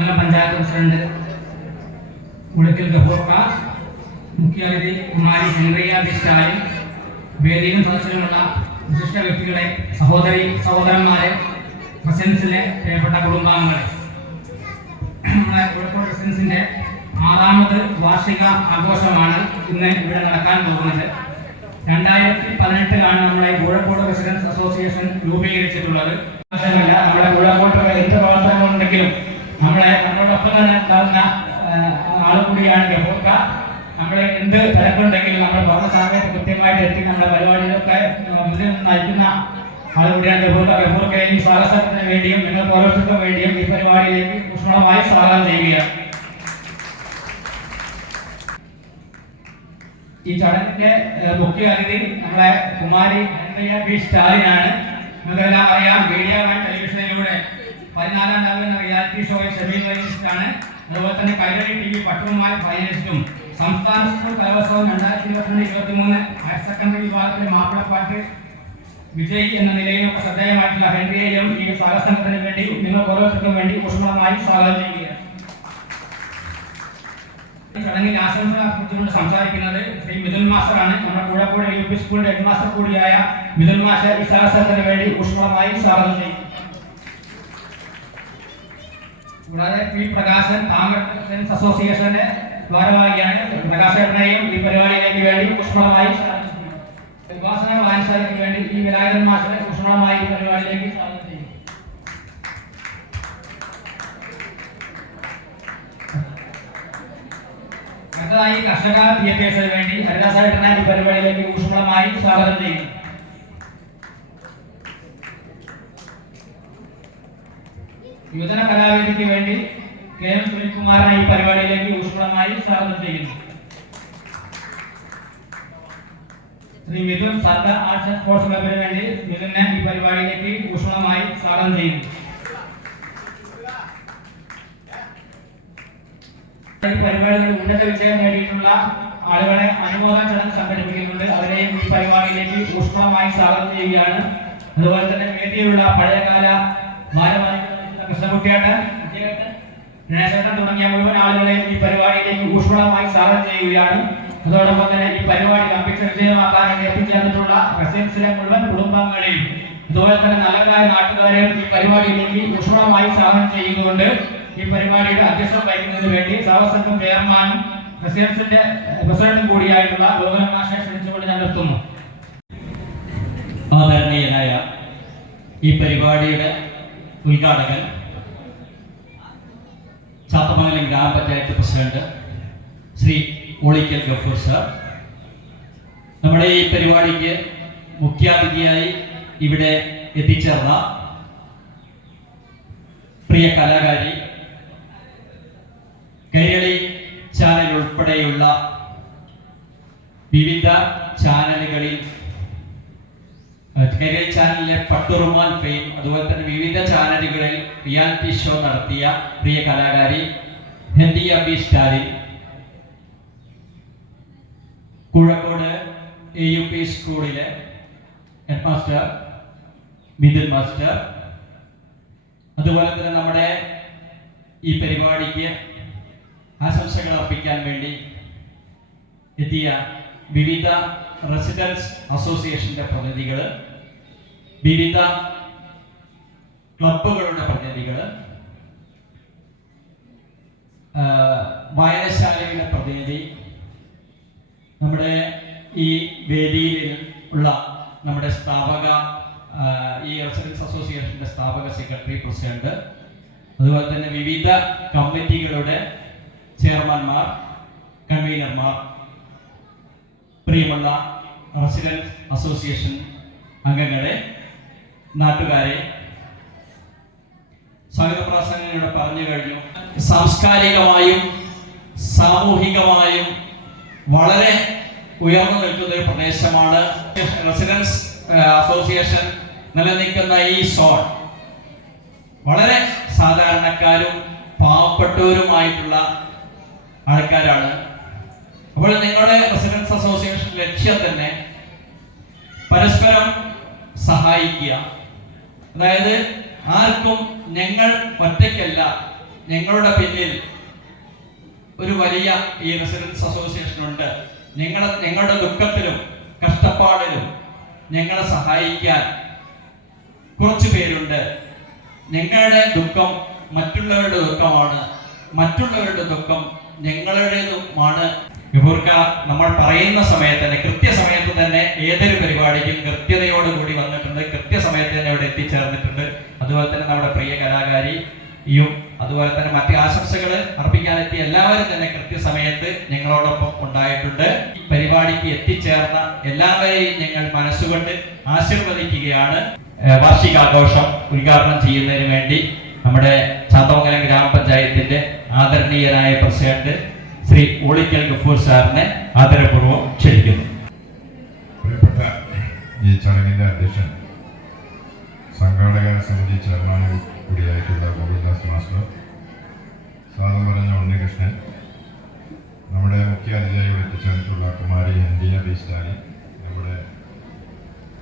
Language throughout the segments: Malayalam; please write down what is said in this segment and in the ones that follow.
മണ്ഡലം പഞ്ചായത്ത് പ്രസിഡന്റ് ഉളിക്കൽ ഗഫൂർക്ക, മുഖ്യാതിഥി കുമാരി ഹെൻറിയ ബി സ്റ്റാലിൻ, വേദിയിലും സദസ്സിലുമുള്ള വിശിഷ്ട വ്യക്തികളെ, സഹോദരന്മാരെ, പ്രസിഡൻസിലെ പ്രിയപ്പെട്ട കുടുംബാംഗങ്ങളെ, നമ്മുടെ കോഴിക്കോട് പ്രസിഡൻസിന്റെ 6ാമത് വാർഷിക ആഘോഷമാണ് ഇന്ന് ഇവിടെ നടക്കാൻ പോകുന്നത്. 2018 നമ്മുടെ കോഴിക്കോട് റെസിഡൻസ് അസോസിയേഷൻ രൂപീകരിച്ചിട്ടുള്ളത്. നമ്മുടെ കോഴിക്കോട്ട് എന്ത് പ്രവർത്തനങ്ങളുണ്ടെങ്കിലും നമ്മളോടൊപ്പം തന്നെ ഉണ്ടാകുന്ന ആളുകൂടിയാണ് ഗഫൂർക്ക. നമ്മളെ എന്ത് തിരക്കുണ്ടെങ്കിലും നമ്മൾ പറഞ്ഞ സമയത്ത് കൃത്യമായിട്ട് എത്തി നമ്മുടെ പരിപാടികളൊക്കെ നയിക്കുന്ന ആളുകൂടിയാണ് ഗഫൂർക്ക. ഗഫൂർക്കയെ ഈ സ്വാഗതത്തിന് വേണ്ടിയും നിങ്ങൾക്ക് ഓരോരുത്തർക്കും വേണ്ടിയും ഈ പരിപാടിയിലേക്ക് ഊഷ്മളമായി സ്വാഗതം ചെയ്യുകയാണ്. ഈ ചടങ്ങിന്റെ മുഖ്യ അതിഥി നമ്മളെ കുമാരി ഹെൻറിയ ബി സ്റ്റാലിനാണ്. നിങ്ങൾക്കെല്ലാം അറിയാം, മീഡിയ വൺ ടെലിവിഷനിലൂടെ 14ാം തവണ റിയാലിറ്റി ഷോയിൽ സെമി ഫൈനലിസ്റ്റാണ്. അതുപോലെ തന്നെ കൈരളി TV പട്ടവുമായി ഫൈനലിസ്റ്റും, സംസ്ഥാന സ്കൂൾ കലോത്സവം 2022-23 ഹയർ സെക്കൻഡറി വിഭാഗത്തിലെ മാപ്പിളപ്പാട്ട് വിജയി എന്ന നിലയിലൊക്കെ ശ്രദ്ധേയമായിട്ടുള്ള ഹെൻറിയയും ഈ സ്വാഗതത്തിന് വേണ്ടി നിങ്ങൾക്ക് ഓരോരുത്തർക്കും വേണ്ടി ഊഷ്മളമായി സ്വാഗതം ചെയ്യുകയാണ്. ചടങ്ങിൽ ആശംസ കുറിച്ചുകൊണ്ട് സംസാരിക്കുന്നത് ശ്രീ മിഥുൻ മാസ്റ്ററാണ്. നമ്മുടെ കോഴിക്കോട് UP സ്കൂളിന്റെ ഹെഡ് മാസ്റ്റർ കൂടിയായ മിഥുൻ മാസ്റ്റർ ഈ സ്വാഗതത്തിന് വേണ്ടി ഊഷ്മളമായി സ്വാഗതം ചെയ്യും. കൂടാതെ പി പ്രകാശൻ, താമര അസോസിയേഷന്റെ ഭാരവാഹിയാണ്. പ്രകാശേട്ടനെയും ഈ പരിപാടിയിലേക്ക് വേണ്ടി ഊഷ്മളമായി സ്വാഗതം ചെയ്യും. ഉപാസന വായനശാലയ്ക്ക് വേണ്ടി ഈ വിനായകൻ മാസ്റ്ററെ ഊഷ്മളമായി ഈ പരിപാടിയിലേക്ക് സ്വാഗതം ചെയ്യും. അടുത്തതായി കർഷക തിയേറ്റേഴ്സിന് വേണ്ടി ഹരിദാസേട്ടനെ ഈ പരിപാടിയിലേക്ക് ഊഷ്മളമായി സ്വാഗതം ചെയ്യുന്നു. യുവജന കലാവേദിക്ക് വേണ്ടി KM സുനിൽകുമാറിനെ ഈ പരിപാടിയിലേക്ക് ഊഷ്മളമായി സ്വാഗതം ചെയ്യുന്നു. ശ്രീ മിഥുൻ സർക്കാർ ആർട്സ് ആൻഡ് സ്പോർട്സ് ക്ലബിന് വേണ്ടി മിഥുനെ ഈ പരിപാടിയിലേക്ക് ഊഷ്മളമായി സ്വാഗതം ചെയ്യുന്നു. ഈ പരിപാടികളിൽ ഉന്നത വിജയം നേടിയിട്ടുള്ള ആളുകളെ അനുമോദന ചടങ്ങ് സംഘടിപ്പിക്കുന്നുണ്ട്. അവരെയും ഈ പരിപാടിയിലേക്ക് ഊഷ്മളമായി സ്വാഗതം ചെയ്യുകയാണ്. അതുപോലെ തന്നെ വേദിയിലുള്ള പഴയകാല കൃഷ്ണകുട്ടിയേട്ടൻ, ഗണേശേട്ടൻ തുടങ്ങിയ മുഴുവൻ ആളുകളെയും ഈ പരിപാടിയിലേക്ക് ഊഷ്മളമായി സ്വാഗതം ചെയ്യുകയാണ്. അതോടൊപ്പം തന്നെ ഈ പരിപാടി കമ്പിച്ച് വിജയമാക്കാൻ എത്തിച്ചേർന്നിട്ടുള്ള പ്രസിഡൻസിലെ മുഴുവൻ കുടുംബാംഗങ്ങളെയും അതുപോലെ തന്നെ നല്ലതായ നാട്ടുകാരെയും ഈ പരിപാടിയിലേക്ക് ഊഷ്മളമായി സ്വാഗതം ചെയ്യുന്നുണ്ട്. ഈ പരിപാടിയുടെ അധ്യക്ഷം വഹിക്കുന്നതിന് വേണ്ടി സഹസംഘം ചെയർമാനും പ്രസിഡൻസിന്റെ പ്രസിഡന്റും കൂടിയായിട്ടുള്ള ഗോകുലൻ മാഷെ ക്ഷണിച്ചുകൊണ്ട് ഞാൻ നിർത്തുന്നു. ആദരണീയനായ ഈ പരിപാടിയുടെ ഉദ്ഘാടകൻ ചാത്തമംഗലം ഗ്രാമപഞ്ചായത്ത് പ്രസിഡന്റ് ശ്രീ ഉളിക്കൽ ഗഫൂർ സർ, നമ്മുടെ ഈ പരിപാടിക്ക് മുഖ്യാതിഥിയായി ഇവിടെ എത്തിച്ചേർന്ന പ്രിയ കലാകാരി, കൈരളി ചാനൽ ഉൾപ്പെടെയുള്ള വിവിധ ചാനലുകളിൽ, കൈരളി ചാനലിലെ പട്ടുറുമാൻ ഫെയിം, അതുപോലെ തന്നെ വിവിധ ചാനലുകളിൽ റിയാലിറ്റി ഷോ നടത്തിയ പ്രിയ കലാകാരി ഹെൻറിയ ബി സ്റ്റാലിൻ, കോഴിക്കോട് AUP സ്കൂളിലെ ഹെഡ് മാസ്റ്റർ മിഥുൻ മാസ്റ്റർ, അതുപോലെ തന്നെ നമ്മുടെ ഈ പരിപാടിക്ക് ആശംസകൾ അർപ്പിക്കാൻ വേണ്ടി എത്തിയ വിവിധ റെസിഡൻസ് അസോസിയേഷന്റെ പ്രതിനിധികൾ, വിവിധ ക്ലബുകളുടെ പ്രതിനിധികൾ, വായനശാലയുടെ പ്രതിനിധി, നമ്മുടെ ഈ വേദിയിൽ ഉള്ള നമ്മുടെ സ്ഥാപക, ഈ റെസിഡൻസ് അസോസിയേഷന്റെ സ്ഥാപക സെക്രട്ടറി, പ്രസിഡന്റ്, അതുപോലെ തന്നെ വിവിധ കമ്മിറ്റികളുടെ ചെയർമാൻമാർ, കൺവീനർമാർ, പ്രിയമുള്ള റെസിഡൻസ് അസോസിയേഷൻ അംഗങ്ങളെ, നാട്ടുകാരെ, സ്വാഗത പ്രസംഗങ്ങളോട് പറഞ്ഞു കഴിഞ്ഞു. സാംസ്കാരികമായും സാമൂഹികമായും വളരെ ഉയർന്നു നിൽക്കുന്ന ഒരു പ്രദേശമാണ് റെസിഡൻസ് അസോസിയേഷൻ നിലനിൽക്കുന്ന ഈ സോൺ. വളരെ സാധാരണക്കാരും പാവപ്പെട്ടവരുമായിട്ടുള്ള ആൾക്കാരാണ്. അപ്പോൾ നിങ്ങളുടെ റെസിഡൻസ് അസോസിയേഷൻ ലക്ഷ്യം തന്നെ പരസ്പരം സഹായിക്കുക. അതായത് ആർക്കും ഞങ്ങൾ ഒറ്റയ്ക്കല്ല, ഞങ്ങളുടെ പിന്നിൽ ഒരു വലിയ ഈ റെസിഡൻസ് അസോസിയേഷൻ ഉണ്ട്. ഞങ്ങളുടെ ദുഃഖത്തിലും കഷ്ടപ്പാടിലും ഞങ്ങളെ സഹായിക്കാൻ കുറച്ചു പേരുണ്ട്. ഞങ്ങളുടെ ദുഃഖം മറ്റുള്ളവരുടെ ദുഃഖമാണ്, മറ്റുള്ളവരുടെ ദുഃഖം ഞങ്ങളുടേതുമാണ്. ഇവർക്ക് നമ്മൾ പറയുന്ന സമയത്ത് തന്നെ, കൃത്യസമയത്ത് തന്നെ ഏതൊരു പരിപാടിക്കും കൃത്യതയോടുകൂടി വന്നിട്ടുണ്ട്, കൃത്യസമയത്ത് തന്നെ ഇവിടെ എത്തിച്ചേർന്നിട്ടുണ്ട്. അതുപോലെ തന്നെ നമ്മുടെ പ്രിയ കലാകാരിയും അതുപോലെ തന്നെ മറ്റ് ആശംസകൾ അർപ്പിക്കാനെത്തിയ എല്ലാവരും തന്നെ കൃത്യസമയത്ത് ഞങ്ങളോടൊപ്പം ഉണ്ടായിട്ടുണ്ട്. ഈ പരിപാടിക്ക് എത്തിച്ചേർന്ന എല്ലാവരെയും ഞങ്ങൾ മനസ്സുകൊണ്ട് ആശീർവദിക്കുകയാണ്. വാർഷികാഘോഷം ഉദ്ഘാടനം ചെയ്യുന്നതിന് വേണ്ടി നമ്മുടെ ചാത്തമംഗലം ഗ്രാമപഞ്ചായത്തിന്റെ ആദരണീയനായ പ്രസിഡന്റ് ശ്രീ ഓളിക്കൽ ഗഫൂർ സാറിനെ ആദരപൂർവ്വം ക്ഷണിക്കുന്നു. പ്രിയപ്പെട്ട ഈ ചടങ്ങിന്റെ അധ്യക്ഷൻ, സംഘാടക സമിതി ചെയർമാനും കൂടിയായിട്ടുള്ള ഗോവിന്ദാസ് മാസ്റ്റർ, സ്വാഗതം പറഞ്ഞ ഉണ്ണികൃഷ്ണൻ, നമ്മുടെ മുഖ്യ അതിഥിയായി എത്തിച്ചേർന്നിട്ടുള്ള കുമാരി ഹൻഡിയ ബി സ്റ്റാലിൻ, നമ്മുടെ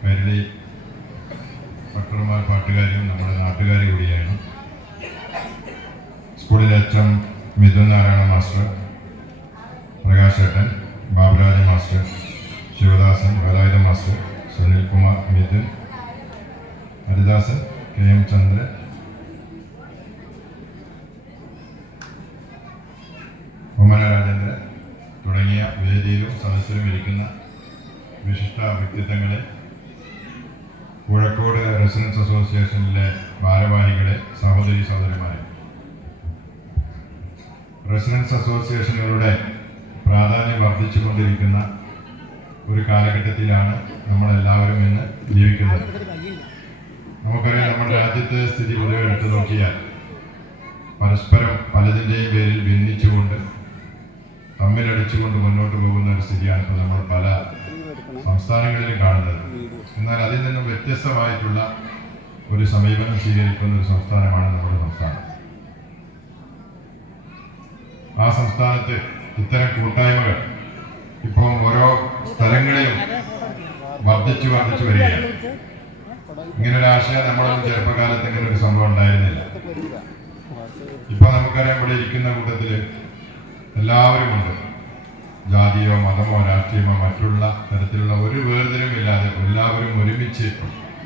കൈരളി പട്ടർമാർ പാട്ടുകാരിയും നമ്മുടെ നാട്ടുകാരി കൂടിയാണ്, സ്കൂളിലെ എച്ച്.എം. മിഥുൻ നാരായണ മാസ്റ്റർ, പ്രകാശ് ഏട്ടൻ, Baburaja master, Sivadasan, Velayudha master, Sunilkumar, Mithun, Haridasan, KM. Chandran, Omana Rajendran തുടങ്ങിയ വേദിയിലും സദസ്സിലും ഇരിക്കുന്ന വിശിഷ്ട വ്യക്തിത്വങ്ങളെ, കോഴിക്കോട് റെസിഡൻസ് അസോസിയേഷനിലെ ഭാരവാഹികളെ, സഹോദരി സഹോദരന്മാരെ, റെസിഡൻസ് അസോസിയേഷനുകളുടെ പ്രാധാന്യം വർദ്ധിച്ചുകൊണ്ടിരിക്കുന്ന ഒരു കാലഘട്ടത്തിലാണ് നമ്മളെല്ലാവരും ഇന്ന് ജീവിക്കുന്നത്. നമുക്കറിയാം, നമ്മുടെ രാജ്യത്തെ സ്ഥിതി പൊതുവെ എടുത്തു നോക്കിയാൽ പരസ്പരം പലതിൻ്റെയും പേരിൽ ഭിന്നിച്ചുകൊണ്ട് തമ്മിലടിച്ചുകൊണ്ട് മുന്നോട്ട് പോകുന്ന ഒരു സ്ഥിതിയാണ് ഇപ്പോൾ നമ്മൾ പല സംസ്ഥാനങ്ങളിലും കാണുന്നത്. എന്നാൽ അതിൽ നിന്നും വ്യത്യസ്തമായിട്ടുള്ള ഒരു സമീപനം സ്വീകരിക്കുന്ന ഒരു സംസ്ഥാനമാണ് നമ്മുടെ സംസ്ഥാനം. ആ സംസ്ഥാനത്ത് ഇത്തരം കൂട്ടായ്മകൾ ഇപ്പം ഓരോ സ്ഥലങ്ങളിലും വർദ്ധിച്ചു വരികയാണ്. ഇങ്ങനൊരു ആശയം നമ്മളൊന്നും ചെറുപ്പകാലത്ത് ഇങ്ങനെ ഒരു സംഭവം ഉണ്ടായിരുന്നില്ല. ഇപ്പൊ നമുക്കറിയാം, ഇവിടെ ഇരിക്കുന്ന കൂട്ടത്തില് എല്ലാവരും ഉണ്ട്. ജാതിയോ മതമോ രാഷ്ട്രീയമോ മറ്റുള്ള തരത്തിലുള്ള ഒരു വേർതിരിവില്ലാതെ എല്ലാവരും ഒരുമിച്ച്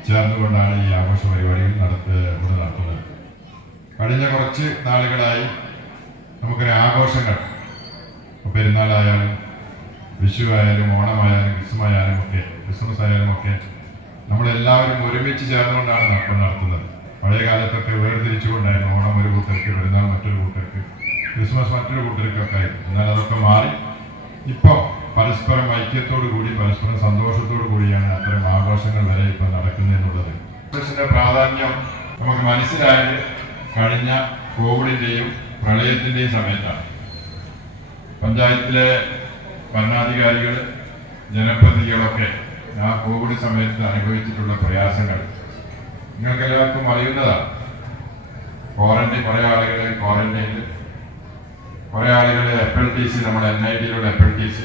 ചേർന്നുകൊണ്ടാണ് ഈ ആഘോഷ പരിപാടികൾ നടത്തുന്നത്. കഴിഞ്ഞ കുറച്ച് നാളുകളായി നമുക്കൊരു ആഘോഷങ്ങൾ, പെരുന്നാളായാലും വിഷു ആയാലും ഓണമായാലും ക്രിസ്മസ് ആയാലും ഒക്കെ നമ്മളെല്ലാവരും ഒരുമിച്ച് ചേർന്നുകൊണ്ടാണ് നമ്മൾ നടത്തുന്നത്. പഴയ കാലത്തൊക്കെ വേർതിരിച്ചുകൊണ്ടായിരുന്നു. ഓണം ഒരു കൂട്ടർക്ക്, പെരുന്നാൾ മറ്റൊരു കൂട്ടർക്ക്, ക്രിസ്മസ് മറ്റൊരു കൂട്ടർക്കൊക്കെ ആയിരുന്നു. എന്നാൽ അതൊക്കെ മാറി ഇപ്പോൾ പരസ്പരം ഐക്യത്തോടു കൂടി, പരസ്പരം സന്തോഷത്തോടു കൂടിയാണ് അത്തരം ആഘോഷങ്ങൾ വരെ ഇപ്പോൾ നടക്കുന്നത് എന്നുള്ളത്. ക്രിസ്മസിന്റെ പ്രാധാന്യം നമുക്ക് മനസ്സിലായത് കഴിഞ്ഞ കോവിഡിന്റെയും പ്രളയത്തിന്റെയും സമയത്താണ്. പഞ്ചായത്തിലെ ഭരണാധികാരികൾ, ജനപ്രതിനിധികളൊക്കെ ആ കോവിഡ് സമയത്ത് അനുഭവിച്ചിട്ടുള്ള പ്രയാസങ്ങൾ നിങ്ങൾക്ക് എല്ലാവർക്കും അറിയുന്നതാണ്. കുറേ ആളുകൾ ക്വാറന്റൈനിൽ, കുറേ ആളുകൾ FLTC, നമ്മുടെ NIDയിലുള്ള FLTC,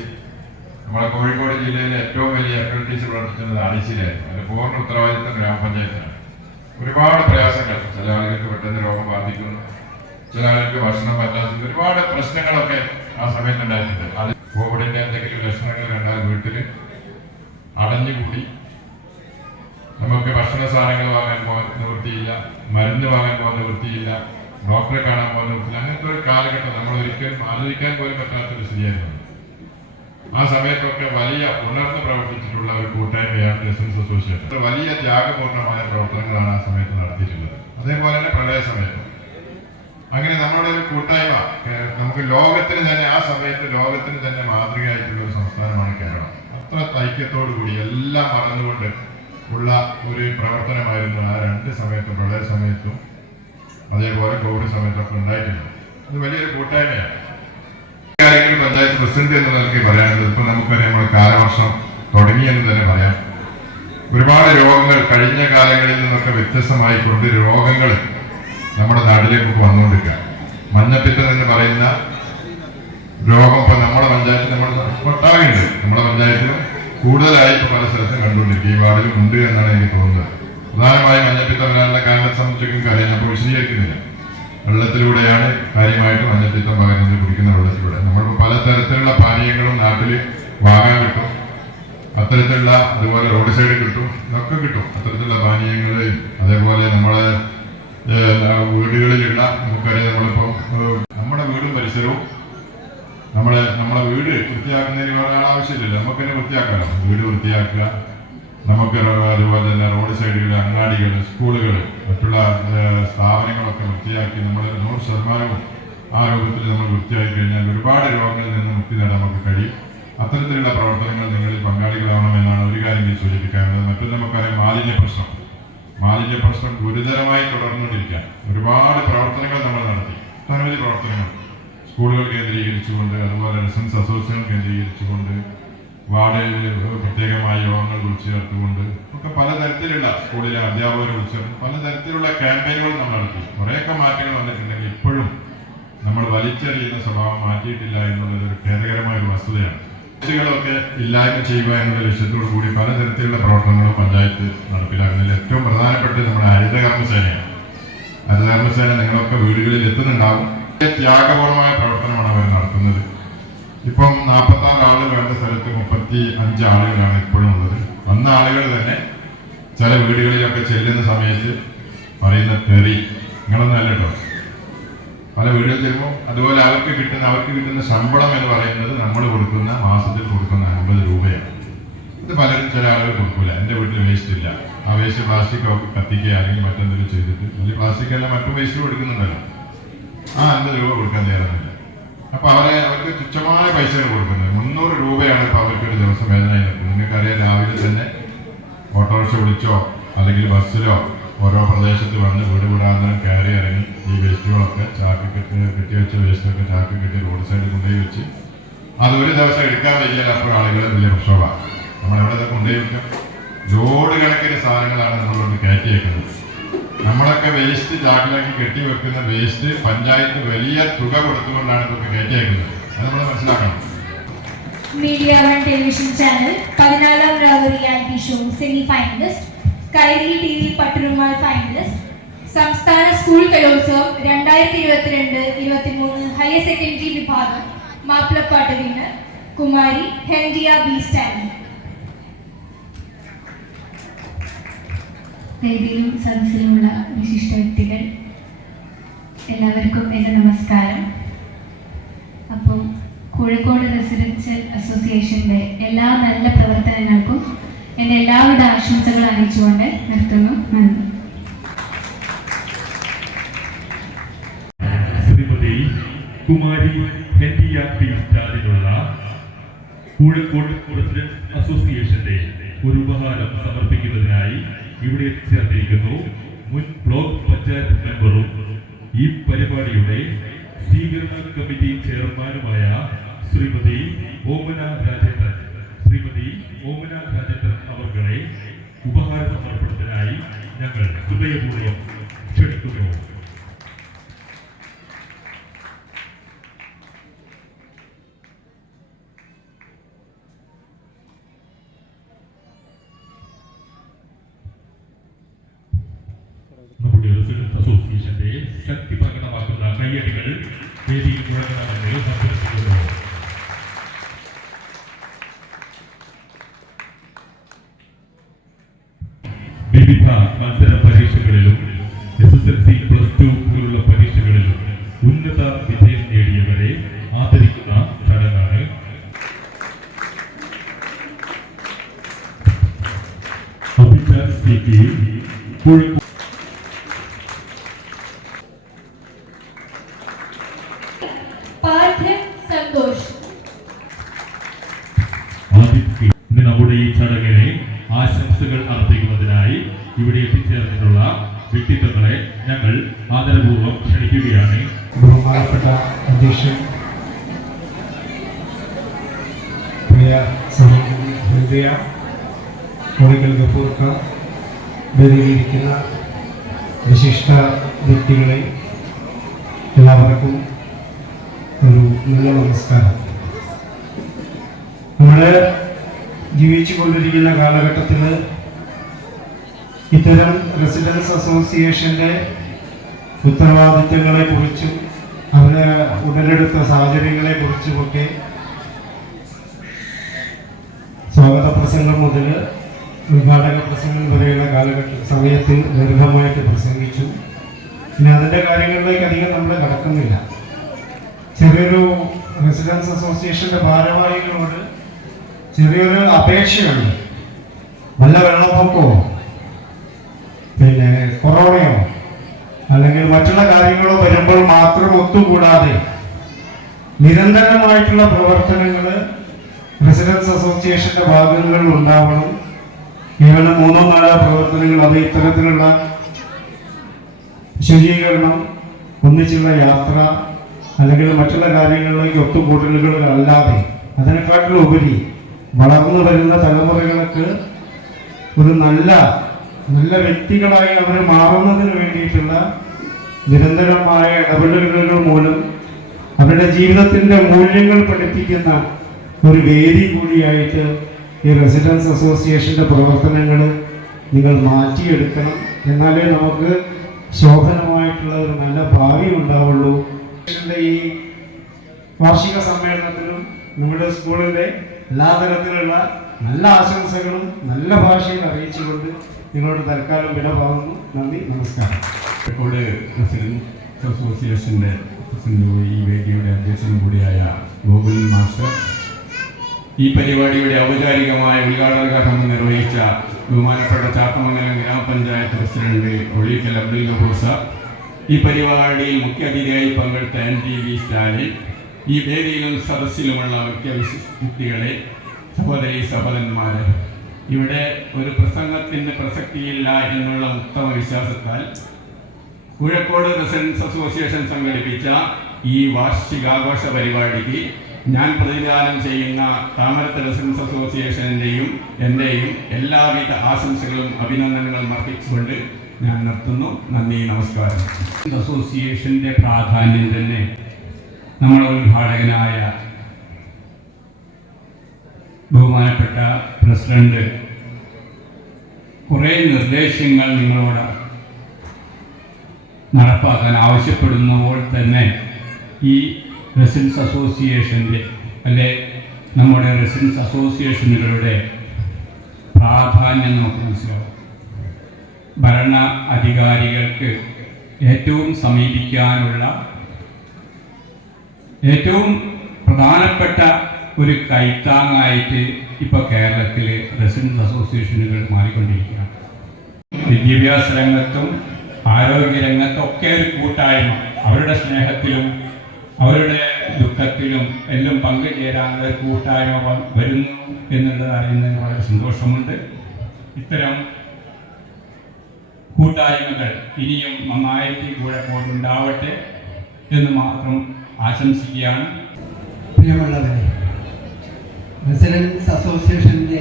നമ്മുടെ കോഴിക്കോട് ജില്ലയിലെ ഏറ്റവും വലിയ FLTC പ്രവർത്തിക്കുന്നത് ആടിശിയിലായിരുന്നു. അതിന്റെ പൂർണ്ണ ഉത്തരവാദിത്വം ഗ്രാമപഞ്ചായത്തിനാണ്. ഒരുപാട് പ്രയാസങ്ങൾ, ചില ആളുകൾക്ക് പെട്ടെന്ന് രോഗം ബാധിക്കുന്നു, ചില ആളുകൾക്ക് ഭക്ഷണം പറ്റാത്ത ഒരുപാട് പ്രശ്നങ്ങളൊക്കെ ആ സമയത്ത് ഉണ്ടായിട്ടുണ്ട്. അത് കോവിഡിന്റെ എന്തെങ്കിലും ലക്ഷണങ്ങൾ കണ്ടാൽ വീട്ടിൽ അടഞ്ഞുകൂടി, നമുക്ക് ഭക്ഷണ സാധനങ്ങൾ വാങ്ങാൻ പോകാൻ നിവൃത്തിയില്ല, മരുന്ന് വാങ്ങാൻ പോകാൻ നിവൃത്തിയില്ല, ഡോക്ടറെ കാണാൻ പോകാൻ നിവൃത്തിയില്ല. അങ്ങനത്തെ ഒരു കാലഘട്ടം നമ്മൾ ഒരിക്കലും ആലോചിക്കാൻ പോലും പറ്റാത്തൊരു സ്ഥിതിയായിരുന്നു. ആ സമയത്തൊക്കെ വലിയ ഉണർന്ന് പ്രവർത്തിച്ചിട്ടുള്ള ഒരു കൂട്ടായ്മയാണ് റെസിഡൻസ് അസോസിയേഷൻ. വലിയ ത്യാഗപൂർണമായ പ്രവർത്തനങ്ങളാണ് ആ സമയത്ത് നടത്തിയിട്ടുള്ളത്. അതേപോലെ തന്നെ പ്രളയ സമയത്തും അങ്ങനെ നമ്മുടെ ഒരു കൂട്ടായ്മ നമുക്ക് ലോകത്തിന് തന്നെ, ആ സമയത്ത് ലോകത്തിന് തന്നെ മാതൃകയായിട്ടുള്ള ഒരു സംസ്ഥാനമാണ് കേരളം. അത്ര ഐക്യത്തോടു കൂടി എല്ലാം മറന്നുകൊണ്ട് ഉള്ള ഒരു പ്രവർത്തനമായിരുന്നു ആ രണ്ട് സമയത്തും, പ്രളയ സമയത്തും അതേപോലെ കോവിഡ് സമയത്തൊക്കെ ഉണ്ടായിട്ടുണ്ട്. ഇത് വലിയൊരു കൂട്ടായ്മയാണ്. കാര്യങ്ങൾ പഞ്ചായത്ത് പ്രസിഡന്റ് എന്ന നിലയ്ക്ക് പറയാനുള്ളത്, ഇപ്പൊ നമുക്കറിയാം, നമ്മുടെ കാലവർഷം തുടങ്ങിയെന്ന് തന്നെ പറയാം. ഒരുപാട് രോഗങ്ങൾ കഴിഞ്ഞ കാലങ്ങളിൽ നിന്നൊക്കെ വ്യത്യസ്തമായിക്കൊണ്ട് രോഗങ്ങൾ നമ്മുടെ നാട്ടിലേക്ക് വന്നുകൊണ്ടിരിക്കുക. മഞ്ഞപ്പിത്തം എന്ന് പറയുന്ന രോഗം ഇപ്പൊ നമ്മുടെ പഞ്ചായത്തിൽ, നമ്മുടെ ഒട്ടാകെയുണ്ട്. നമ്മുടെ പഞ്ചായത്തിലും കൂടുതലായി ഇപ്പൊ പല സ്ഥലത്തും കണ്ടുകൊണ്ടിരിക്കുക. ഈ വാർഡിലും ഉണ്ട് എന്നാണ് എനിക്ക് തോന്നുന്നത്. പ്രധാനമായും മഞ്ഞപ്പിത്തം വരാനുള്ള കാരണത്തെ സംബന്ധിച്ച് അറിയാം, അപ്പോൾ വിശദീകരിക്കുന്നില്ല. വെള്ളത്തിലൂടെയാണ് കാര്യമായിട്ട് മഞ്ഞപ്പിത്തം പകരുന്നത്, കുടിക്കുന്ന വെള്ളത്തിലൂടെ. നമ്മളിപ്പോൾ പലതരത്തിലുള്ള പാനീയങ്ങളും നാട്ടിൽ വാങ്ങാൻ കിട്ടും, അത്തരത്തിലുള്ള അതുപോലെ റോഡ് സൈഡ് കിട്ടും, ഇതൊക്കെ കിട്ടും അത്തരത്തിലുള്ള പാനീയങ്ങൾ. അതേപോലെ നമ്മളെ വീടുകളിലുള്ള നമുക്കറിയാം, നമ്മളിപ്പോൾ നമ്മുടെ വീടും പരിസരവും നമ്മളെ വീട് വൃത്തിയാക്കുന്നതിന് ഒരാൾ ആവശ്യമില്ല, നമുക്ക് തന്നെ വൃത്തിയാക്കാമല്ലോ. വീട് വൃത്തിയാക്കുക, നമുക്ക് അതുപോലെ തന്നെ റോഡ് സൈഡുകൾ, അങ്ങാടികൾ, സ്കൂളുകൾ, മറ്റുള്ള സ്ഥാപനങ്ങളൊക്കെ വൃത്തിയാക്കി നമ്മൾ 100% ആ രൂപത്തിൽ നമ്മൾ വൃത്തിയാക്കി കഴിഞ്ഞാൽ ഒരുപാട് രോഗങ്ങളിൽ നിന്ന് മുക്തി നേടാൻ നമുക്ക് കഴിയും. അത്തരത്തിലുള്ള പ്രവർത്തനങ്ങൾ നിങ്ങളിൽ പങ്കാളികളാവണമെന്നാണ് ഒരു കാര്യം സൂചിപ്പിക്കാനുള്ളത്. മറ്റൊരു നമുക്കറിയാം, മാലിന്യ പ്രശ്നം ഗുരുതരമായി തുടർന്നുകൊണ്ടിരിക്കുക. ഒരുപാട് പ്രവർത്തനങ്ങൾ നമ്മൾ നടത്തി, ഒട്ടനവധി പ്രവർത്തനങ്ങൾ സ്കൂളുകൾ കേന്ദ്രീകരിച്ചുകൊണ്ട്, അതുപോലെ റെസിഡൻസ് അസോസിയേഷൻ കേന്ദ്രീകരിച്ചുകൊണ്ട്, വാർഡിൽ പ്രത്യേകമായ യോഗങ്ങൾ വിളിച്ചു ചേർത്തുകൊണ്ട് ഒക്കെ പലതരത്തിലുള്ള സ്കൂളിലെ അധ്യാപകരെ വിളിച്ചു പലതരത്തിലുള്ള ക്യാമ്പയിനുകൾ നമ്മൾ നടത്തി. കുറേയൊക്കെ മാറ്റങ്ങൾ വന്നിട്ടുണ്ടെങ്കിൽ ഇപ്പോഴും നമ്മൾ വലിച്ചെറിയുന്ന സ്വഭാവം മാറ്റിയിട്ടില്ല എന്നുള്ളത് ഒരു ഖേദകരമായ ഒരു വസ്തുതയാണ്. ൊക്കെ ഇല്ലായ്മ ചെയ്യുക എന്നുള്ള ലക്ഷ്യത്തോടു കൂടി പലതരത്തിലുള്ള പ്രവർത്തനങ്ങളും പഞ്ചായത്ത് നടപ്പിലാക്കുന്നതിൽ ഏറ്റവും പ്രധാനപ്പെട്ട നമ്മുടെ ഹരിതകർമ്മസേനയാണ്. ഹരിതകർമ്മസേന നിങ്ങളൊക്കെ വീടുകളിൽ എത്തുന്നുണ്ടാവും. ത്യാഗപൂർണമായ പ്രവർത്തനമാണ് അവർ നടത്തുന്നത്. ഇപ്പം 46 ആളുകൾ വേണ്ട സ്ഥലത്ത് 35 ആളുകളാണ് ഇപ്പോഴും ഉള്ളത്. വന്ന ആളുകൾ തന്നെ ചില വീടുകളിലൊക്കെ ചെല്ലുന്ന സമയത്ത് പറയുന്ന തെറി നിങ്ങളൊന്നും കേട്ടോ. പല വീടുകളിൽ ചെല്ലുമ്പോൾ അതുപോലെ അവർക്ക് കിട്ടുന്ന ശമ്പളം എന്ന് പറയുന്നത് നമ്മൾ കൊടുക്കുന്ന മാസത്തിൽ കൊടുക്കുന്ന 50 രൂപയാണ്. ഇത് പലരും ചില ആളുകൾ കൊടുക്കൂല. എൻ്റെ വീട്ടിൽ വേസ്റ്റ് ഇല്ല, ആ വേസ്റ്റ് പ്ലാസ്റ്റിക് ഒക്കെ കത്തിക്കുക അല്ലെങ്കിൽ മറ്റെന്തെങ്കിലും ചെയ്തിട്ട്, അല്ലെങ്കിൽ പ്ലാസ്റ്റിക് അല്ല മറ്റു വേസ്റ്റ് കൊടുക്കുന്നുണ്ടല്ലോ, ആ 50 രൂപ കൊടുക്കാൻ തയ്യാറുന്നില്ല. അപ്പൊ അവർക്ക് തുച്ഛമായ പൈസകൾ കൊടുക്കുന്നത് 300 രൂപയാണ് ഇപ്പൊ അവർക്കൊരു ദിവസം വേദനയായി നിൽക്കുന്നത്. നിങ്ങൾക്കറിയാം, രാവിലെ തന്നെ ഓട്ടോറിക്ഷ വിളിച്ചോ അല്ലെങ്കിൽ ബസ്സിലോ ഓരോ പ്രദേശത്ത് വന്ന് വീടാന്തരം കയറി ഇറങ്ങി ഈ വേസ്റ്റുകളൊക്കെ കെട്ടിവെച്ച വേസ്റ്റൊക്കെ ചാക്കി കെട്ടി റോഡ് സൈഡിൽ കൊണ്ടുപോയി വെച്ച് അത് ഒരു ദിവസം എടുക്കാൻ വയ്യാൽ അപ്പോൾ ആളുകൾ വലിയ പ്രക്ഷോഭമാണ്. നമ്മളെവിടെ കൊണ്ടുപോയി വെക്കും? ലോഡ് കണക്കിന് സാധനങ്ങളാണ് നമ്മളോട് കയറ്റി വെക്കുന്നത്. നമ്മളൊക്കെ വേസ്റ്റ് ചാക്കിലാക്കി കെട്ടി വെക്കുന്ന വേസ്റ്റ് പഞ്ചായത്ത് വലിയ തുക കൊടുത്തുകൊണ്ടാണ് ഇതൊക്കെ കയറ്റി വെക്കുന്നത്. അത് നമ്മൾ മനസ്സിലാക്കണം. മീഡിയ വൺ ടെലിവിഷൻ ചാനൽ 14ാം രാവ് reality show semi finalist, Kairali TV Patturumal finalist, സംസ്ഥാന സ്കൂൾ കലോത്സവം 2022-23 ഹയർ സെക്കൻഡറി വിഭാഗം മാപ്പിളപ്പാട്ട് വിന്നർ കുമാരി ഹെൻഡിയ ബി സ്റ്റാലിൻ. വേദിയിലും സദസ്സിലുമുള്ള വിശിഷ്ട വ്യക്തികൾ എല്ലാവർക്കും എൻ്റെ നമസ്കാരം. അപ്പം കോഴിക്കോട് റെസിഡൻഷ്യൽ അസോസിയേഷൻ്റെ എല്ലാ നല്ല പ്രവർത്തനങ്ങൾക്കും എൻ്റെ എല്ലാവിധ ആശംസകൾ അറിയിച്ചുകൊണ്ട് നിർത്തുന്നു. നന്ദി. ശ്രീമതി കുമാരി ഹെൻഡിയ പി സ്റ്റാലിനുള്ള കോഴിക്കോട് റെസിഡൻസ് അസോസിയേഷന്റെ ഒരു ഉപഹാരം സമർപ്പിക്കുന്നതിനായി ഇവിടെ എത്തിച്ചേർന്നിരിക്കുന്നു മുൻ ബ്ലോക്ക് പഞ്ചായത്ത് മെമ്പറും ഈ പരിപാടിയുടെ സ്വീകരണ കമ്മിറ്റി ചെയർമാനുമായ ശ്രീമതി ഓമന രാജേന്ദ്രൻ. ശ്രീമതി ഓമന രാജേന്ദ്രൻ അവർകളെ ഉപഹാര സമർപ്പണത്തിനായി ഞങ്ങൾ ഹൃദയപൂർവ്വം ക്ഷണിക്കുന്നു. നമ്മുടെ റെസിഡൻസ് അസോസിയേഷന്റെ ശക്തി പ്രകടമാക്കുന്ന കയ്യടികൾ വേദിയിൽ മുഴങ്ങണമെന്ന് അഭ്യർത്ഥിക്കുന്നു. വിവിധ മത്സര പരീക്ഷകളിലും SSLC +2 പോലുള്ള പരീക്ഷകളിലും ഉന്നത വിജയം നേടിയവരെ ആദരിക്കുന്ന ചടങ്ങാണ്. അഭിജാത് സിറ്റി കോഴിക്കോട് നമ്മുടെ ഈ ചടങ്ങിനെ ആശംസകൾ അർപ്പിക്കുന്നതിനായി ഇവിടെ എത്തിച്ചേർന്നിട്ടുള്ള വ്യക്തിത്വങ്ങളെ ഞങ്ങൾ ആദരപൂർവ്വം ക്ഷണിക്കുകയാണ്. ബഹുമാനപ്പെട്ട അധ്യക്ഷൻ, പ്രിയ സഹോദരി ഹൃദയ, കോടിക്കൽ ഗഫൂർക്ക, വേദിയിലിരിക്കുന്ന വിശിഷ്ട വ്യക്തികളെ എല്ലാവർക്കും ഒരു നല്ല നമസ്കാരം. നമ്മൾ ജീവിച്ചു കൊണ്ടിരിക്കുന്ന കാലഘട്ടത്തിൽ ഇത്തരം റെസിഡൻസ് അസോസിയേഷൻ്റെ ഉത്തരവാദിത്തങ്ങളെ കുറിച്ചും അവര് ഉടലെടുത്ത സാഹചര്യങ്ങളെ കുറിച്ചുമൊക്കെ സ്വാഗത പ്രസംഗം മുതൽ ഉദ്ഘാടക പ്രസംഗം വരെയുള്ള സമയത്ത് ദീർഘമായിട്ട് പ്രസംഗിച്ചു. പിന്നെ അതിൻ്റെ കാര്യങ്ങളിലേക്ക് അധികം നമ്മൾ കടക്കുന്നില്ല. ചെറിയൊരു റെസിഡൻസ് അസോസിയേഷൻ്റെ ഭാരവാഹികളോട് ചെറിയൊരു അപേക്ഷയുണ്ട്. വല്ല വെള്ളപ്പൊക്കമോ പിന്നെ കൊറോണയോ അല്ലെങ്കിൽ മറ്റുള്ള കാര്യങ്ങളോ വരുമ്പോൾ മാത്രം ഒത്തുകൂടാതെ നിരന്തരമായിട്ടുള്ള പ്രവർത്തനങ്ങൾ റെസിഡൻസ് അസോസിയേഷന്റെ ഭാഗങ്ങളിൽ ഉണ്ടാവണം. കേവലം 3-4 പ്രവർത്തനങ്ങൾ, അത് ഇത്തരത്തിലുള്ള ശുചീകരണം, ഒന്നിച്ചുള്ള യാത്ര അല്ലെങ്കിൽ മറ്റുള്ള കാര്യങ്ങളിലേക്ക് ഒത്തുകൂടലുകൾ അല്ലാതെ അതിനെക്കാട്ടിലുപരി വളർന്നു വരുന്ന തലമുറകൾക്ക് ഒരു നല്ല വ്യക്തികളായി അവർ മാറുന്നതിന് വേണ്ടിയിട്ടുള്ള നിരന്തരമായ ഇടപെടലുകൾ മൂലം അവരുടെ ജീവിതത്തിൻ്റെ മൂല്യങ്ങൾ പഠിപ്പിക്കുന്ന ഒരു വേദി കൂടിയായിട്ട് ഈ റെസിഡൻസ് അസോസിയേഷൻ്റെ പ്രവർത്തനങ്ങൾ നിങ്ങൾ മാറ്റിയെടുക്കണം. എന്നാലേ നമുക്ക് ശോഭനമായിട്ടുള്ള ഒരു നല്ല ഭാവി ഉണ്ടാവുള്ളൂ. ഈ വാർഷിക സമ്മേളനത്തിലും നമ്മുടെ സ്കൂളിൻ്റെ എല്ലാ തരത്തിലുള്ള നല്ല ആശംസകളും നല്ല ഭാഷയിൽ അറിയിച്ചുകൊണ്ട് നിങ്ങളോട് തൽക്കാലം വിട വാങ്ങുന്നു. നന്ദി, നമസ്കാരം. കോഴിക്കോട് റെസിഡൻസ് അസോസിയേഷൻ്റെ പ്രസിഡന്റും ഈ വേദിയുടെ അധ്യക്ഷനും കൂടിയായ ഗോകുൽ മാസ്റ്റർ, ഈ പരിപാടിയുടെ ഔപചാരികമായ ഉദ്ഘാടന കർമ്മം നിർവഹിച്ച ബഹുമാനപ്പെട്ട ചാത്തമംഗലം ഗ്രാമപഞ്ചായത്ത് പ്രസിഡന്റ് ഒഴിക്കൽ അബ്ദുൽ ഗഫൂർ സാർ, ഈ പരിപാടിയിൽ മുഖ്യാതിഥിയായി പങ്കെടുത്ത NTV സ്റ്റാലിൻ, ഈ വേദിയിലും സദസ്സിലുമുള്ള മുഖ്യ വ്യക്തികളെ, സഹോദരി സഹോദരന്മാരെ, ഇവിടെ ഒരു പ്രസംഗത്തിന് പ്രസക്തിയില്ല എന്നുള്ള ഉത്തമ വിശ്വാസത്താൽ കോഴിക്കോട് റെസിഡൻസ് അസോസിയേഷൻ സംഘടിപ്പിച്ച ഈ വാർഷികാഘോഷ പരിപാടിക്ക് ഞാൻ പ്രതിനിധാനം ചെയ്യുന്ന താമരത്ത് റെസിഡൻസ് അസോസിയേഷൻ്റെയും എൻ്റെയും എല്ലാവിധ ആശംസകളും അഭിനന്ദനങ്ങളും അർപ്പിച്ചുകൊണ്ട് ഞാൻ നിർത്തുന്നു. നന്ദി, നമസ്കാരം. അസോസിയേഷൻ്റെ പ്രാധാന്യം തന്നെ നമ്മുടെ ഉദ്ഘാടകനായ ബഹുമാനപ്പെട്ട പ്രസിഡന്റ് കുറേ നിർദ്ദേശങ്ങൾ നിങ്ങളോട് നടപ്പാക്കാൻ ആവശ്യപ്പെടുന്നപ്പോൾ തന്നെ ഈ റെസിഡൻസ് അസോസിയേഷൻ്റെ നമ്മുടെ റെസിഡൻസ് അസോസിയേഷനുകളുടെ പ്രാധാന്യം നമുക്ക് മനസ്സിലാവും. ഭരണ അധികാരികൾക്ക് ഏറ്റവും സമീപിക്കാനുള്ള ഏറ്റവും പ്രധാനപ്പെട്ട ഒരു കൈത്താങ്ങായിട്ട് ഇപ്പോൾ കേരളത്തിൽ റെസിഡൻസ് അസോസിയേഷനുകൾ മാറിക്കൊണ്ടിരിക്കുകയാണ്. വിദ്യാഭ്യാസ രംഗത്തും ആരോഗ്യരംഗത്തും ഒക്കെ ഒരു കൂട്ടായ്മ, അവരുടെ സ്നേഹത്തിലും അവരുടെ ദുഃഖത്തിലും എല്ലാം പങ്കുചേരാനുള്ള ഒരു കൂട്ടായ്മ വരുന്നു എന്നുള്ളത് അറിയുന്നതിന് വളരെ സന്തോഷമുണ്ട്. ഇത്തരം കൂട്ടായ്മകൾ ഇനിയും നന്നായിട്ട് കൂടെ ഉണ്ടാവട്ടെ എന്ന് മാത്രം ആശംസിക്കുകയാണ്. പ്രിയമുള്ളവരെ, റെസിഡൻസ് അസോസിയേഷൻ്റെ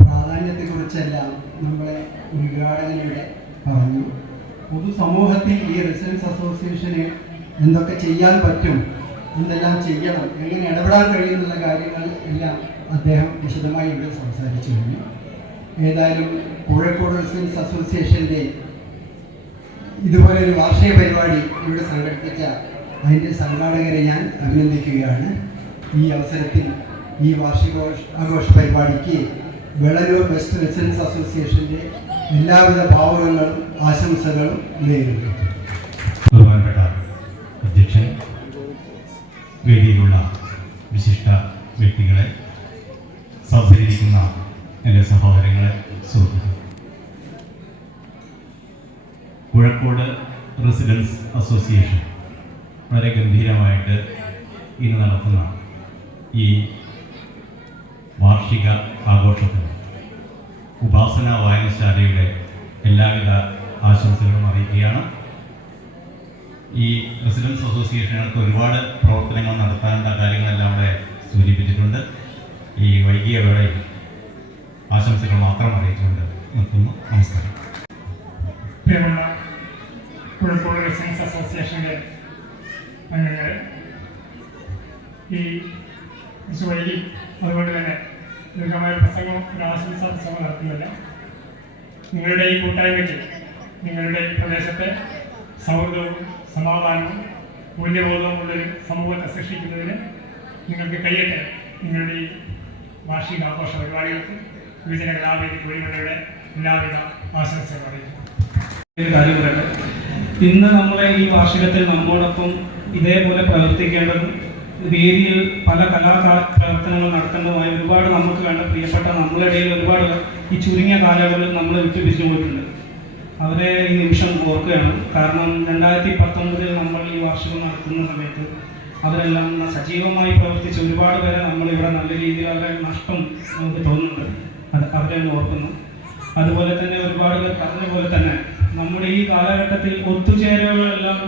പ്രാധാന്യത്തെക്കുറിച്ചെല്ലാം നമ്മളെ ഉദ്ഘാടകനിവിടെ പറഞ്ഞു. പൊതുസമൂഹത്തിൽ ഈ റെസിഡൻസ് അസോസിയേഷന് എന്തൊക്കെ ചെയ്യാൻ പറ്റും, എന്തെല്ലാം ചെയ്യണം, എങ്ങനെ ഇടപെടാൻ കഴിയുന്നുള്ള കാര്യങ്ങൾ എല്ലാം അദ്ദേഹം വിശദമായി ഇവിടെ സംസാരിച്ചു കഴിഞ്ഞു. ഏതായാലും കോഴിക്കോട് റെസിഡൻസ് അസോസിയേഷൻ്റെ ഇതുപോലൊരു വാർഷിക പരിപാടി ഇവിടെ സംഘടിപ്പിച്ച അതിൻ്റെ സംഘാടകരെ ഞാൻ അഭിനന്ദിക്കുകയാണ്. ഈ അവസരത്തിൽ ഈ വാർഷികാഘോഷ പരിപാടിക്ക് വെളലൂർ വെസ്റ്റ് റെസിഡൻസ് അസോസിയേഷൻ്റെ എല്ലാവിധ ഭാവങ്ങളും ആശംസകളും നേരുന്നു. ബഹുമാനപ്പെട്ട അധ്യക്ഷൻ, വേദിയിലുള്ള വിശിഷ്ട വ്യക്തികളെ, സഹകരിക്കുന്ന എൻ്റെ സഹോദരങ്ങളെ, സുഹൃത്തുക്കളെ, കോഴിക്കോട് റെസിഡൻസ് അസോസിയേഷൻ വളരെ ഗംഭീരമായിട്ട് ഇന്ന് നടത്തുന്ന ഈ വാർഷിക ആഘോഷത്തിന് ഉപാസന വായനശാലയുടെ എല്ലാവിധ ആശംസകളും അറിയിക്കുകയാണ്. ഈ റെസിഡൻസ് അസോസിയേഷനുകൾക്ക് ഒരുപാട് പ്രവർത്തനങ്ങൾ നടത്താനുള്ള കാര്യങ്ങളെല്ലാം അവിടെ സൂചിപ്പിച്ചിട്ടുണ്ട്. ഈ വൈകിയ വേളയിൽ ആശംസകൾ മാത്രം അറിയിച്ചുകൊണ്ട് നിർത്തുന്നു. നമസ്കാരം. പ്രിയമുള്ള കോഴിക്കോട് റെസിഡൻസ് അസോസിയേഷൻ്റെ അംഗങ്ങളെ, ഈ വൈകി അതുകൊണ്ട് തന്നെ ദീർഘമായ പ്രസംഗം ഒരു ആശംസ പ്രസംഗം നടത്തുന്നില്ല. നിങ്ങളുടെ ഈ കൂട്ടായ്മയ്ക്ക്, നിങ്ങളുടെ ഈ പ്രദേശത്തെ സൗഹൃദവും സമാധാനവും മൂല്യബോധമുള്ളൊരു സമൂഹത്തെ സൃഷ്ടിക്കുന്നതിന് നിങ്ങൾക്ക് കഴിയട്ടെ. നിങ്ങളുടെ ഈ വാർഷിക ആഘോഷ പരിപാടികൾക്ക് യുവജന കലാവേദി കോഴിക്കോടയുടെ എല്ലാവിധ ആശംസകൾ അറിയിക്കുന്നു. ഒരു കാര്യം പറയട്ടെ, ഇന്ന് നമ്മളെ ഈ വാർഷികത്തിൽ നമ്മോടൊപ്പം ഇതേപോലെ പ്രവർത്തിക്കേണ്ടതും വേദിയിൽ പല പ്രവർത്തനങ്ങൾ നടത്തേണ്ടതുമായ ഒരുപാട് നമുക്ക് വേണ്ട പ്രിയപ്പെട്ട നമ്മുടെ ഇടയിൽ ഒരുപാട് ഈ ചുരുങ്ങിയ കാലയളവിൽ നമ്മളെ വിട്ടുപിരിഞ്ഞു പോയിട്ടുണ്ട്. അവരെ ഈ നിമിഷം ഓർക്കുകയാണ്. കാരണം 2019 നമ്മൾ ഈ വാർഷികം നടത്തുന്ന സമയത്ത് അവരെല്ലാം സജീവമായി പ്രവർത്തിച്ച് ഒരുപാട് പേരെ നമ്മളിവിടെ നല്ല രീതിയിൽ അവരെ നഷ്ടം നമുക്ക് തോന്നുന്നുണ്ട്. അവരെ ഓർക്കുന്നു. അതുപോലെ തന്നെ ഒരുപാട് പേർ പറഞ്ഞ പോലെ തന്നെ നമ്മുടെ ഈ കാലഘട്ടത്തിൽ ഒത്തുചേരലുകളെല്ലാം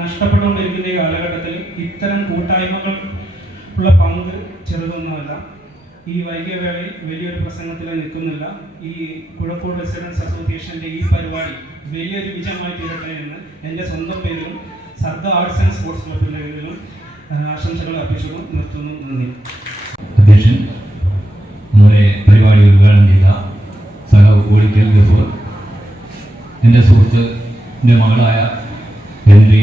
നഷ്ടപ്പെട്ടുകൊണ്ടിരിക്കുന്ന ഈ കാലഘട്ടത്തിൽ ഇത്തരം കൂട്ടായ്മകൾ ഉള്ള പങ്ക് ചെറുതൊന്നുമല്ല. ഈ വൈകിയ വേളയിൽ വലിയൊരു പ്രസംഗത്തിൽ നിൽക്കുന്നില്ല. ഈ കുഴക്കോട് റെസിഡൻസ് അസോസിയേഷൻ്റെ ഈ പരിപാടി വലിയൊരു വിജയമായി തീരട്ടെ എന്ന് എൻ്റെ സ്വന്തം പേരിലും സർദ ആർട്സ് ആൻഡ് സ്പോർട്സ് ക്ലബിൻ്റെ പേരിലും ആശംസകൾ അർപ്പിച്ചുകൊണ്ട് നിർത്തുന്നു. നന്ദി. അധ്യക്ഷൻ, നമ്മുടെ പരിപാടി ഉദ്ഘാടനം ചെയ്ത സഖാവ് കോളിക്കൽ ഗഫൂർ, എൻ്റെ സുഹൃത്തിൻ്റെ മകളായ ഹെൻറി,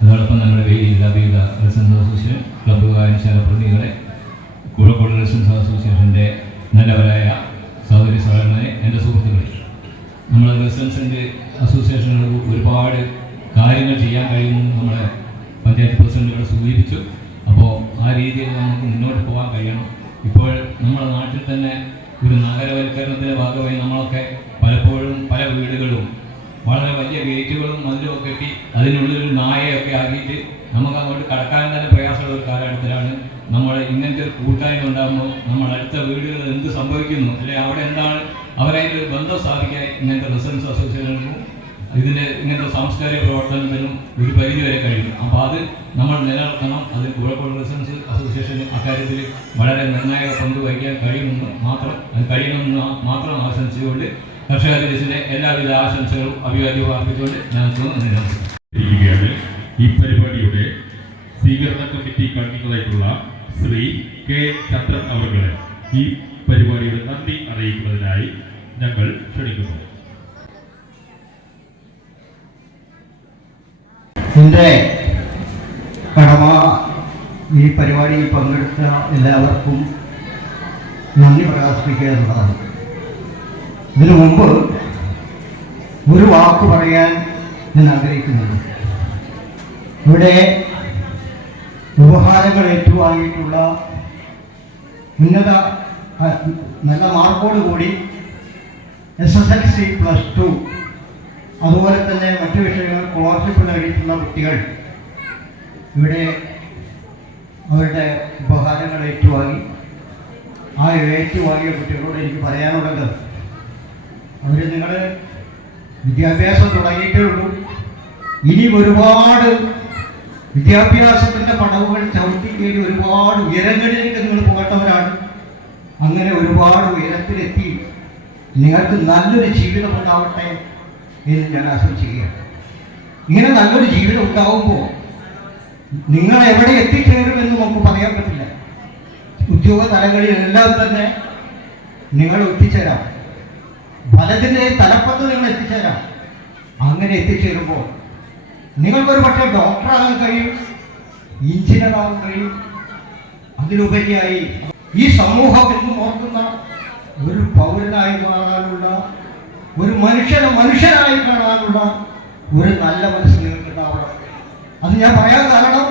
അതോടൊപ്പം നമ്മുടെ വേദിയില്ല വിവിധ റെസിഡൻസ് അസോസിയേഷൻ ക്ലബ്ബ് വായനശാല പ്രതിനിധികളെ, കോഴിക്കോട് റെസിഡൻസ് അസോസിയേഷൻ്റെ നല്ലവരായ സഹോദരി സഹോദരനെ, എൻ്റെ സുഹൃത്തുക്കളെ, നമ്മൾ റെസിഡൻസിൻ്റെ അസോസിയേഷനുകൾ ഒരുപാട് കാര്യങ്ങൾ ചെയ്യാൻ കഴിയുമെന്ന് നമ്മുടെ പഞ്ചായത്ത് പ്രസിഡന്റുകൾ സൂചിപ്പിച്ചു. അപ്പോൾ ആ രീതിയിൽ നമുക്ക് മുന്നോട്ട് പോകാൻ കഴിയണം. ഇപ്പോൾ നമ്മുടെ നാട്ടിൽ തന്നെ ഒരു നഗരവൽക്കരണത്തിൻ്റെ ഭാഗമായി നമ്മളൊക്കെ പലപ്പോഴും പല വീടുകളും വളരെ വലിയ ഗേറ്റുകളും മതിലും കെട്ടി അതിനുള്ളിൽ നായയൊക്കെ ആക്കിയിട്ട് നമുക്ക് അങ്ങോട്ട് കടക്കാൻ തന്നെ പ്രയാസമുള്ള ഒരു കാലഘട്ടത്തിലാണ് നമ്മൾ ഇങ്ങനത്തെ ഒരു കൂട്ടായ്മ ഉണ്ടാകുമ്പോൾ നമ്മൾ അടുത്ത വീടുകൾ എന്ത് സംഭവിക്കുന്നു, അല്ലെങ്കിൽ അവിടെ എന്താണ് അവരായിട്ട് ബന്ധം സ്ഥാപിക്കാൻ ഇങ്ങനത്തെ റെസിഡൻസ് അസോസിയേഷനും ഇങ്ങനത്തെ സാംസ്കാരിക പ്രവർത്തനത്തിനും ഒരു പരിധി വരെ കഴിയും. അപ്പോൾ അത് നമ്മൾ നിലനിർത്തണം. അത് കോഴിക്കോട് റെസിഡൻസ് അസോസിയേഷൻ അക്കാര്യത്തിൽ വളരെ നിർണായക പങ്ക് വഹിക്കാൻ കഴിയുമെന്ന് കഴിയണമെന്ന് മാത്രം ആശംസിച്ചുകൊണ്ട് കർഷക ദിനത്തിൻ്റെ എല്ലാവിധ ആശംസകളും അഭിവാദ്യവും അർപ്പിച്ചുകൊണ്ട് ഞാൻ ഇരിക്കുകയാണ്. ഈ പരിപാടിയുടെ സ്വീകരണ കമ്മിറ്റി കൺവീനറായിട്ടുള്ള ശ്രീ കെ ചന്ദ്രൻ അവരുടെ ഈ പരിപാടിയുടെ നന്ദി അറിയിക്കുന്നതിനായി ഞങ്ങൾ ക്ഷണിക്കുന്നു. എൻ്റെ കടമ ഈ പരിപാടിയിൽ പങ്കെടുത്ത എല്ലാവർക്കും നന്ദി പ്രകാശിപ്പിക്കുക എന്നതാണ്. ഇതിനു മുമ്പ് ഒരു വാക്ക് പറയാൻ ഞാൻ ആഗ്രഹിക്കുന്നുണ്ട്. ഇവിടെ ഉപഹാരങ്ങൾ ഏറ്റുവാങ്ങിയിട്ടുള്ള ഉന്നത നല്ല മാർക്കോടുകൂടി SSLC +2 അതുപോലെ തന്നെ മറ്റു വിഷയങ്ങൾ സ്കോളർഷിപ്പ് നേടിയിട്ടുള്ള കുട്ടികൾ ഇവിടെ അവരുടെ ഉപഹാരങ്ങൾ ഏറ്റുവാങ്ങി. ആ ഏറ്റുവാങ്ങിയ കുട്ടികളോട് എനിക്ക് പറയാനുള്ളത്, അവർ നിങ്ങൾ വിദ്യാഭ്യാസം തുടങ്ങിയിട്ടേ ഉള്ളൂ. ഇനി ഒരുപാട് വിദ്യാഭ്യാസത്തിൻ്റെ പടവുകൾ ചവിട്ടിക്കേറി ഒരുപാട് ഉയരങ്ങളിലേക്ക് നിങ്ങൾ പോകേണ്ടവരാണ്. അങ്ങനെ ഒരുപാട് ഉയരത്തിലെത്തി നിങ്ങൾക്ക് നല്ലൊരു ജീവിതം ഉണ്ടാവട്ടെ എന്ന് ഞാൻ ആശംസിക്കുകയാണ്. ഇങ്ങനെ നല്ലൊരു ജീവിതം ഉണ്ടാവുമ്പോൾ നിങ്ങൾ എവിടെ എത്തിച്ചേരുമെന്ന് നമുക്ക് പറയാൻ പറ്റില്ല. ഉദ്യോഗ തലങ്ങളിലെല്ലാം തന്നെ നിങ്ങൾ എത്തിച്ചേരാം. ഫലത്തിൻ്റെ തലപ്പത്ത് നിങ്ങൾ എത്തിച്ചേരാം. അങ്ങനെ എത്തിച്ചേരുമ്പോൾ നിങ്ങൾക്കൊരു പക്ഷേ ഡോക്ടറാകാൻ കഴിയും, എഞ്ചിനീയറാകാൻ കഴിയും. അതിലുപരിയായി ഈ സമൂഹം എന്ന് ഓർക്കുന്ന ഒരു പൗരനായി മാറാനുള്ള, ഒരു മനുഷ്യനായി കാണാനുള്ള ഒരു നല്ല മനസ്സ് നിങ്ങൾക്ക് ഉണ്ടാവണം. അത് ഞാൻ പറയാൻ കാരണം,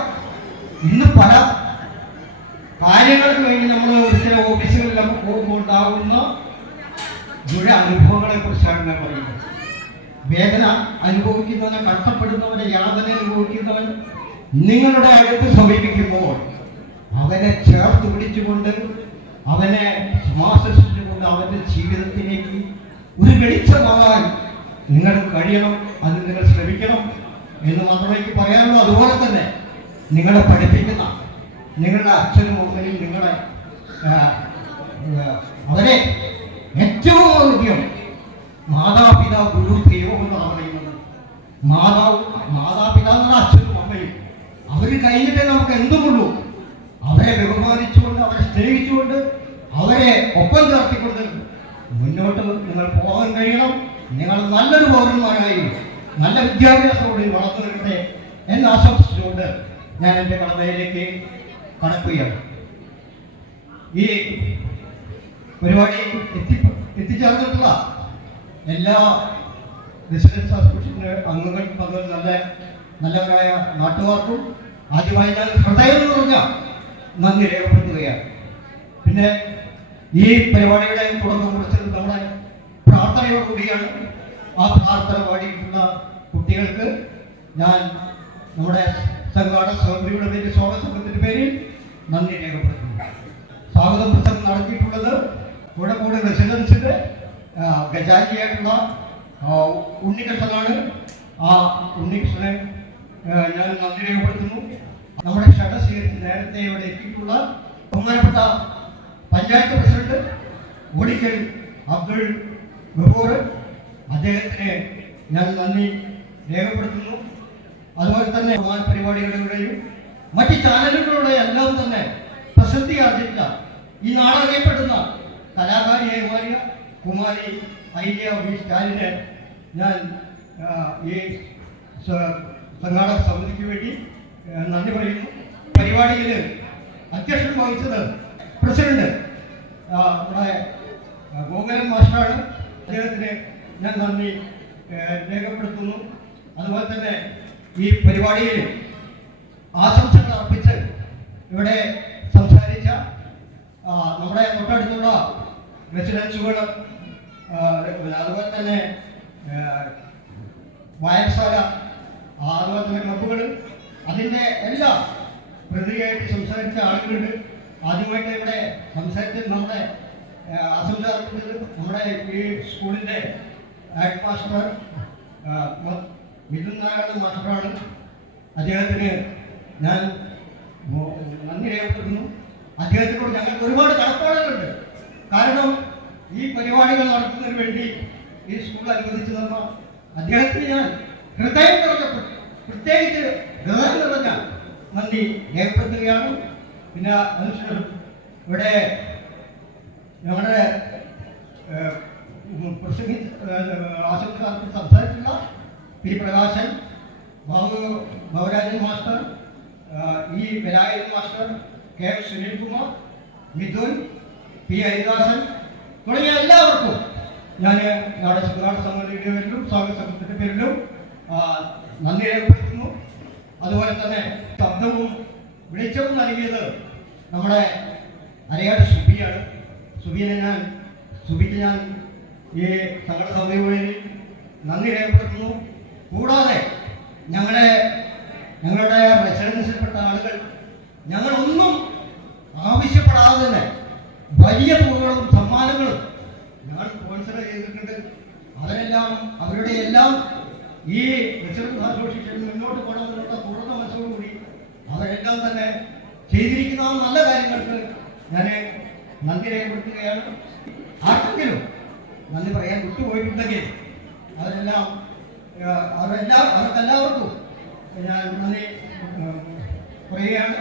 ഇന്ന് പല കാര്യങ്ങൾക്ക് വേണ്ടി നമ്മൾ ചില ഓഫീസുകളിലൊക്കെ പോകുമ്പോൾ ഉണ്ടാകുന്ന ഒരു അനുഭവങ്ങളെ കുറിച്ചാണ് ഞാൻ പറയുന്നത്. വേദന അനുഭവിക്കുന്നവനെ, കഷ്ടപ്പെടുന്നവനെ, യാതന അനുഭവിക്കുന്നവൻ നിങ്ങളുടെ അടുത്ത് സമീപിക്കുമ്പോൾ അവനെ ചേർത്ത് പിടിച്ചുകൊണ്ട്, അവനെ സമാശ്വസിച്ചുകൊണ്ട് അവൻ്റെ ജീവിതത്തിലേക്ക് ഒരു വെളിച്ചമാകാൻ നിങ്ങൾക്ക് കഴിയണം. അത് നിങ്ങൾ ശ്രമിക്കണം എന്ന് മാത്രമേ എനിക്ക് പറയാനുള്ളൂ. അതുപോലെ തന്നെ നിങ്ങളെ പഠിപ്പിക്കുന്ന നിങ്ങളുടെ അച്ഛനും അമ്മയും നിങ്ങളെ അവരെ ഏറ്റവും ആദ്യം മാതാപിതാ ഗുരു ദൈവം എന്നാണ് പറയുന്നത്. മാതാപിതാക്കളുടെ അച്ഛനും അമ്മയും അവർ കഴിഞ്ഞിട്ടേ നമുക്ക് എന്തുമുള്ളൂ. അവരെ ബഹുമാനിച്ചുകൊണ്ട്, അവരെ സ്നേഹിച്ചുകൊണ്ട്, അവരെ ഒപ്പം ചേർത്തിക്കൊണ്ട് മുന്നോട്ട് നിങ്ങൾ പോകാൻ കഴിയണം. നിങ്ങൾ നല്ലൊരു പൗരന്മാരായി നല്ല വിദ്യാഭ്യാസത്തോടെ വളർന്നു വരട്ടെ എന്ന് ആശംസിച്ചുകൊണ്ട് ഞാൻ എൻ്റെ കടമയിലേക്ക് കടക്കുകയാണ്. ഈ പരിപാടി എത്തിച്ചേർന്നിട്ടുള്ള എല്ലാ റെസിഡൻസ് അസോസിയേഷൻ്റെ അംഗങ്ങൾക്കും അതുപോലെ നല്ലവരായ നാട്ടുകാർക്കും ആദ്യമായി ഞാൻ ഹൃദയം നിറഞ്ഞ നന്ദി രേഖപ്പെടുത്തുകയാണ്. പിന്നെ ഈ പരിപാടിയുടെ തുടക്കം കുറിച്ചത് നമ്മുടെ പ്രാർത്ഥനയോടുകൂടിയാണ്. ആ പ്രാർത്ഥന പാടിയിട്ടുള്ള കുട്ടികൾക്ക് ഞാൻ നമ്മുടെ സംഘാടക സമിതിയുടെ പേരിൽ സ്വാഗത സംഘത്തിൻ്റെ പേരിൽ നന്ദി രേഖപ്പെടുത്തുന്നു. സ്വാഗത പ്രസംഗം നടത്തിയിട്ടുള്ളത് കോഴിക്കോട് റെസിഡൻസിൻ്റെ ഗജാരിയായിട്ടുള്ള ഉണ്ണികൃഷ്ണനാണ്. ആ ഉണ്ണികൃഷ്ണനെ ഞാൻ നന്ദി രേഖപ്പെടുത്തുന്നു. നമ്മുടെ ഷഡശീലത്തിൽ നേരത്തെ ഇവിടെ എത്തിയിട്ടുള്ള ബഹുമാനപ്പെട്ട പഞ്ചായത്ത് പ്രസിഡന്റ് ഓടിക്കൽ അബ്ദുൾ ഗഫൂർ, അദ്ദേഹത്തിന് ഞാൻ നന്ദി രേഖപ്പെടുത്തുന്നു. അതുപോലെ തന്നെ പരിപാടികളുടെയും മറ്റ് ചാനലുകളുടെ എല്ലാം തന്നെ പ്രസിദ്ധി ആർജിച്ച ഈ നാടറിയപ്പെടുന്ന കലാകാരിയായി മാറിയ കുമാരി ഐലിയ വി സ്റ്റാലിനെ ഞാൻ ഈ സംഘാടക സമിതിക്ക് വേണ്ടി നന്ദി പറയുന്നു. പരിപാടിയിൽ അധ്യക്ഷൻ വഹിച്ചത് പ്രസിഡന്റ് നമ്മുടെ ഗോകുലൻ മാസ്റ്ററാണ്. അദ്ദേഹത്തിന് ഞാൻ നന്ദി രേഖപ്പെടുത്തുന്നു. അതുപോലെ തന്നെ ഈ പരിപാടിയിൽ ആശംസകൾ അർപ്പിച്ച് ഇവിടെ സംസാരിച്ച നമ്മുടെ തൊട്ടടുത്തുള്ള റെസിഡൻസുകൾ, അതുപോലെ തന്നെ വായനശാല, അതുപോലെ തന്നെ ക്ലബുകൾ, അതിൻ്റെ എല്ലാം പ്രതിയായിട്ട് സംസാരിച്ച ആളുകളുണ്ട്. ആദ്യമായിട്ട് ഇവിടെ സംസാരിച്ചത് നമ്മുടെ ആശംസ അർപ്പിച്ചത് നമ്മുടെ ഈ സ്കൂളിൻ്റെ ഹെഡ് മാസ്റ്റർ മിഥുൻ നാരായണ മാസ്റ്ററാണ്. അദ്ദേഹത്തിന് ഞാൻ നന്ദി രേഖപ്പെടുത്തുന്നു. അദ്ദേഹത്തിനോട് ഞങ്ങൾക്ക് ഒരുപാട് കടപ്പാടുകളുണ്ട്. കാരണം ഈ പരിപാടികൾ നടത്തുന്നതിന് വേണ്ടി ഈ സ്കൂൾ അനുവദിച്ചു തന്ന അദ്ദേഹത്തിന് ഞാൻ ഹൃദയം നിറഞ്ഞ, പ്രത്യേകിച്ച് ഹൃദയം നിറഞ്ഞ നന്ദി രേഖപ്പെടുത്തുകയാണ്. പിന്നെ അതിനുശേഷം ഇവിടെ ഞങ്ങളുടെ ആശംസ സംസാരിച്ചിട്ടുള്ള പി പ്രകാശൻ, ഭവരാജൻ മാസ്റ്റർ, ഈ Velayudhan master, K M Sunilkumar, Mithun, P Haridasan തുടങ്ങിയ എല്ലാവർക്കും ഞാൻ ഞങ്ങളുടെ സംഘാടക സമിതിയുടെ പേരിലും സ്വാഗത സംഘത്തിൻ്റെ പേരിലും നന്ദി രേഖപ്പെടുത്തുന്നു. അതുപോലെ തന്നെ ശബ്ദവും വെളിച്ചവും നൽകിയത് നമ്മുടെ അരയാട് സുബിയാണ്. സുബിക്ക് ഞാൻ ഈ സംഘാടക സമിതി വഴി നന്ദി രേഖപ്പെടുത്തുന്നു. കൂടാതെ ഞങ്ങളുടെ റെസിഡൻസിൽപ്പെട്ട ആളുകൾ ഞങ്ങളൊന്നും ആവശ്യപ്പെടാതെ തന്നെ വലിയ തുകകളും സമ്മാനങ്ങളും ഞങ്ങൾ സ്പോൺസർ ചെയ്തിട്ടുണ്ട്. അവരുടെ എല്ലാം ഈ റെസിഡൻസ് അസോസിയേഷൻ മുന്നോട്ട് പോകണമെന്നുള്ള തുറന്ന മനസ്സോടുകൂടി അവരെല്ലാം തന്നെ ചെയ്തിരിക്കുന്ന നല്ല കാര്യങ്ങൾക്ക് ഞാൻ നന്ദി രേഖപ്പെടുത്തുകയാണ്. ആർക്കെങ്കിലും നന്ദി പറയാൻ വിട്ടുപോയിട്ടുണ്ടെങ്കിൽ അവർക്കെല്ലാവർക്കും ഞാൻ നന്ദി പറയുകയാണ്.